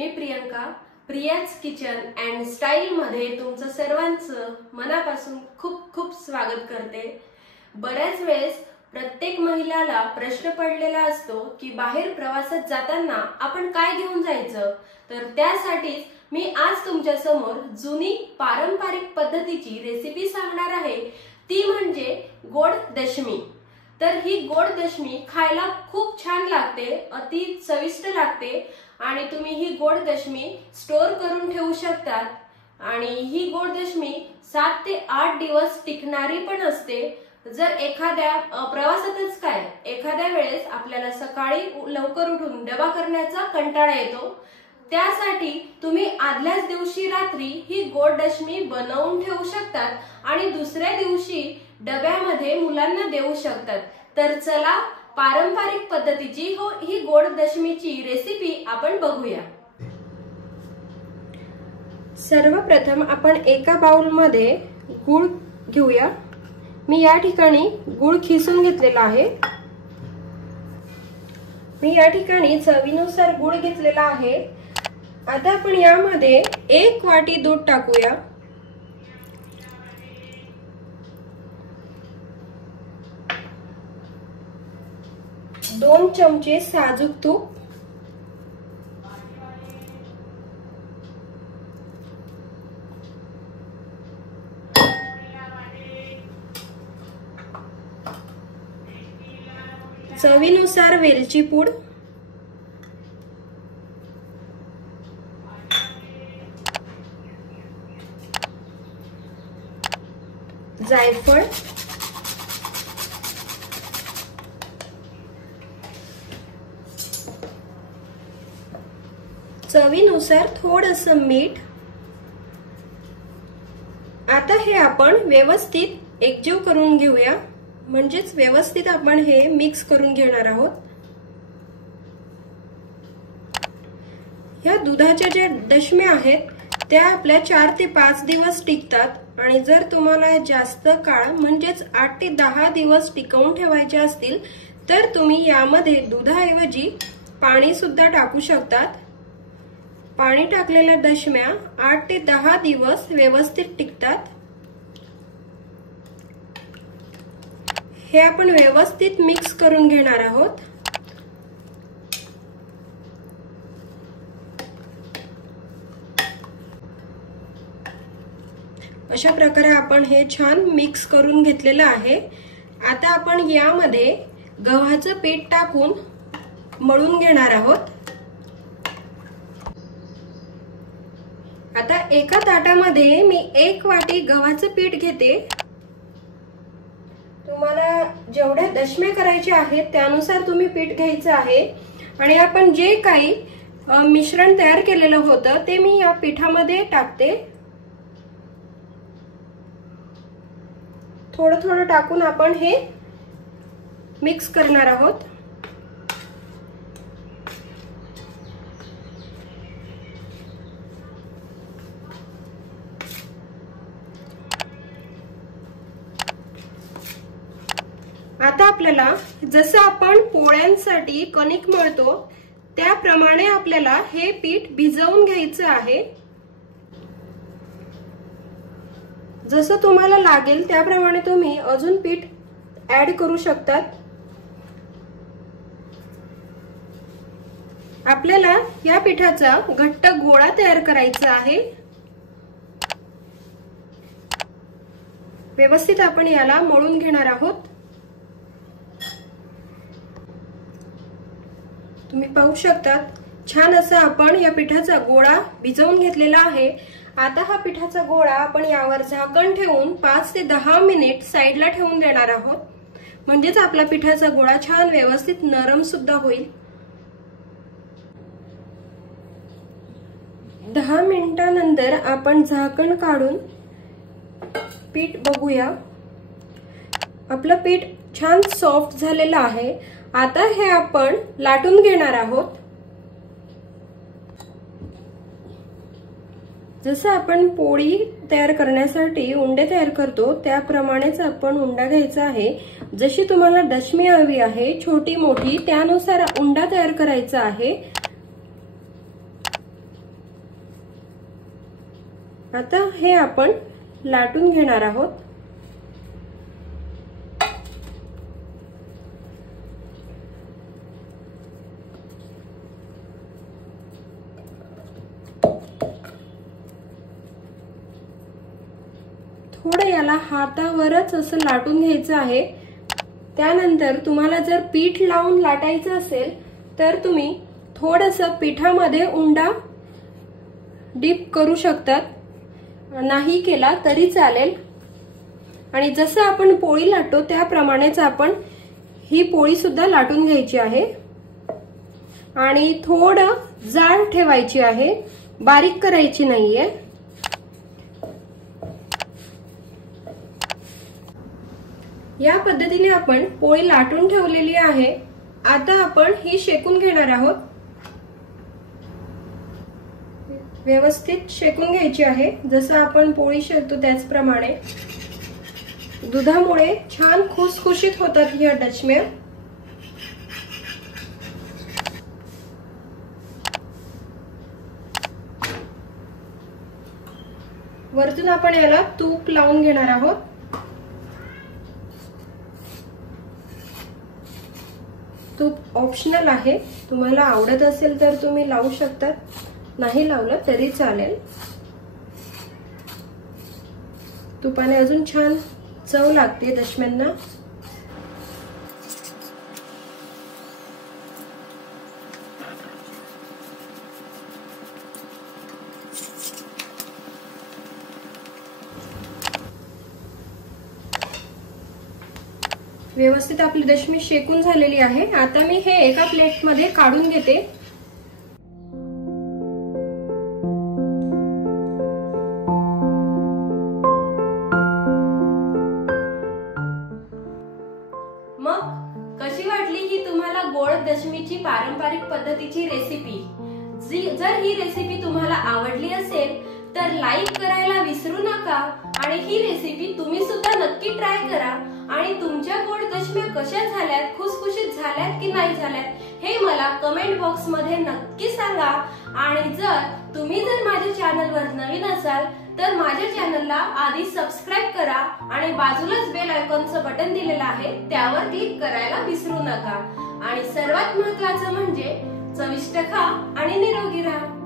Me Priyanka Priya's kitchen and style मध्ये तुमचं सर्वांचं मनापासून खूप खूप स्वागत करते। बऱ्याच वेळेस प्रत्येक महिलाला प्रश्न पडलेला असतो की बाहेर प्रवासात जाताना आपण काय घेऊन जायचं, तर त्यासाठीच मी आज तुमच्या समोर जुनी पारंपरिक पद्धतीची रेसिपी सांगणार आहे, ती म्हणजे गोड दशमी। तर ही गोड दशमी खायला खूप छान लागते, अति चविष्ट लागते आणि तुम्ही ही गोड दशमी स्टोर करून ठेवू शकतात आणि ही गोड दशमी 7 ते 8 दिवस टिकणारी पण असते। जर एखाद्या प्रवासातच काय एखाद्या वेळेस आपल्याला सकाळी लवकर उठून डबा करण्याचा कंटाळा येतो, त्यासाठी तुम्ही आदल्याच दिवशी रात्री ही गोड दशमी बनवून ठेवू शकतात आणि दुसऱ्या दिवशी डब्यामध्ये मुलांना देऊ शकतात। तर चला पारंपरिक पद्धतीची ही गोड दशमीची रेसिपी आपण बघूया। सर्वप्रथम आपण एका बाउल मध्ये गूळ घेऊया। मी या ठिकाणी गूळ खिसून घेतलेला आहे। मी या ठिकाणी चवीनुसार गूळ घेतलेला आहे। आता आपण यामध्ये 1 वाटी दूध टाकूया। दोन चमचे साजूक तूप, चवीनुसार वेलची पूड, जायफळ, चवीनुसार थोडंसं मीठ। आता हे आपण व्यवस्थित एकजीव करून घेऊया, म्हणजेच व्यवस्थित आपण हे मिक्स करून घेणार आहोत। या दुधाच्या ज्या दशम्या आहेत त्या आपल्या 4 ते 5 दिवस टिकतात आणि जर तुम्हाला जास्त काळ म्हणजेच 8 ते 10 दिवस टिकवून ठेवायचे असतील तर तुम्ही यामध्ये दुधाऐवजी पाणी सुद्धा टाकू शकतात। पाणी टाकलेल्या दशम्या 8 ते 10 दिवस व्यवस्थित टिकतात। हे आपण व्यवस्थित मिक्स करून घेणार आहोत। अशा प्रकारे आपण हे छान मिक्स करून घेतलेलं आहे। आता आपण यामध्ये गव्हाचं पीठ टाकून मळून घेणार आहोत। आता एका ताटामध्ये मी 1 वाटी गव्हाचं पीठ घेते। तुम्हाला जेवढ्या दशम्या करायच्या आहेत त्यानुसार तुम्ही पीठ घ्यायचं आहे आणि आपण जे काही मिश्रण तयार केलेलं होतं ते मी या पिठामध्ये टाकते। थोडं थोडं टाकून आपण हे मिक्स करणार आहोत। आता आपल्याला जसं आपण पोळ्यांसाठी कणिक मळतो त्याप्रमाणे आपल्याला हे पीठ भिजवून घ्यायचं आहे। जसं तुम्हाला लागेल त्याप्रमाणे तुम्ही अजून पीठ ऍड करू शकतात। आपल्याला या पिठाचा घट्ट गोळा तयार करायचा आहे। व्यवस्थित आपण याला मळून घेणार आहोत। तुम्ही पाहू शकतात छान असं आपण या पिठाचा गोळा भिजवून घेतलेला आहे। आता हा पिठाचा गोळा आपण यावर झाकण ठेवून 5 ते 10 मिनिट साइडला ठेवून देणार आहोत, म्हणजेच आपला पिठाचा गोळा छान व्यवस्थित नरम सुद्धा होईल। 10 मिनिटांनंतर आपण झाकण काढून पीठ बघूया। आपलं पीठ छान सॉफ्ट झालेलं आहे। आता हे आपण लाटून घेणार आहोत। जसं आपण पोळी तयार करण्यासाठी उंडे तयार करतो त्याप्रमाणेच आपण उंडा घ्यायचा आहे। जशी तुम्हाला दशमी हवी आहे छोटी मोठी त्यानुसार उंडा तयार करायचा आहे। आता हे आपण लाटून घेणार आहोत। थोडं याला हातावरच असं लाटून घ्यायचं आहे। त्यानंतर तुम्हाला जर पीठ लावून लाटायचं असेल तर तुम्ही थोडंसं पिठामध्ये उंडा डिप करू शकतात, नाही केला तरी चालेल। आणि जसं आपण पोळी लाटतो त्याप्रमाणेच आपण ही पोळी सुद्धा लाटून घ्यायची आहे आणि थोडं जाड ठेवायची आहे, बारीक करायची नाहीये। या पद्धतीने आपण पोळी लाटून ठेवलेली आहे। आता आपण ही शेकून घेणार आहोत। व्यवस्थित शेकून घ्यायची आहे, जसं आपण पोळी शेकतो त्याचप्रमाणे। दुधामुळे छान खुसखुशीत होतात ह्या डचम्या। वरतून आपण याला तूप लावून घेणार आहोत। तूप ऑप्शनल आहे, तुम्हाला आवडत असेल तर तुम्ही लावू शकता, नाही लावलं तरी चालेल। तुपाने अजून छान चव लागते दशम्यांना। व्यवस्थित आपली दशमी शेकून झालेली आहे। आता मी हे एका प्लेटमध्ये काढून घेते। मग कशी वाटली ही तुम्हाला गोड दशमीची पारंपरिक पद्धतीची रेसिपी? जर ही रेसिपी तुम्हाला आवडली असेल तर लाईक करायला विसरू नका आणि ही रेसिपी तुम्ही सुद्धा नक्की ट्राय करा आणि तुमच्या गोड दशम्या कशा झाल्यात, खुसखुशीत झाल्यात की नाही झाल्यात हे मला कमेंट बॉक्स मध्ये नक्की सांगा। आणि जर तुम्ही माझ्या चॅनलवर नवीन असाल तर माझ्या चॅनलला आधी सबस्क्राइब करा आणि बाजूलाच बेल आयकॉनचं बटन दिलेलं आहे त्यावर क्लिक करायला विसरू नका। आणि सर्वात महत्त्वाचं म्हणजे चविष्ट खा आणि निरोगी राहा।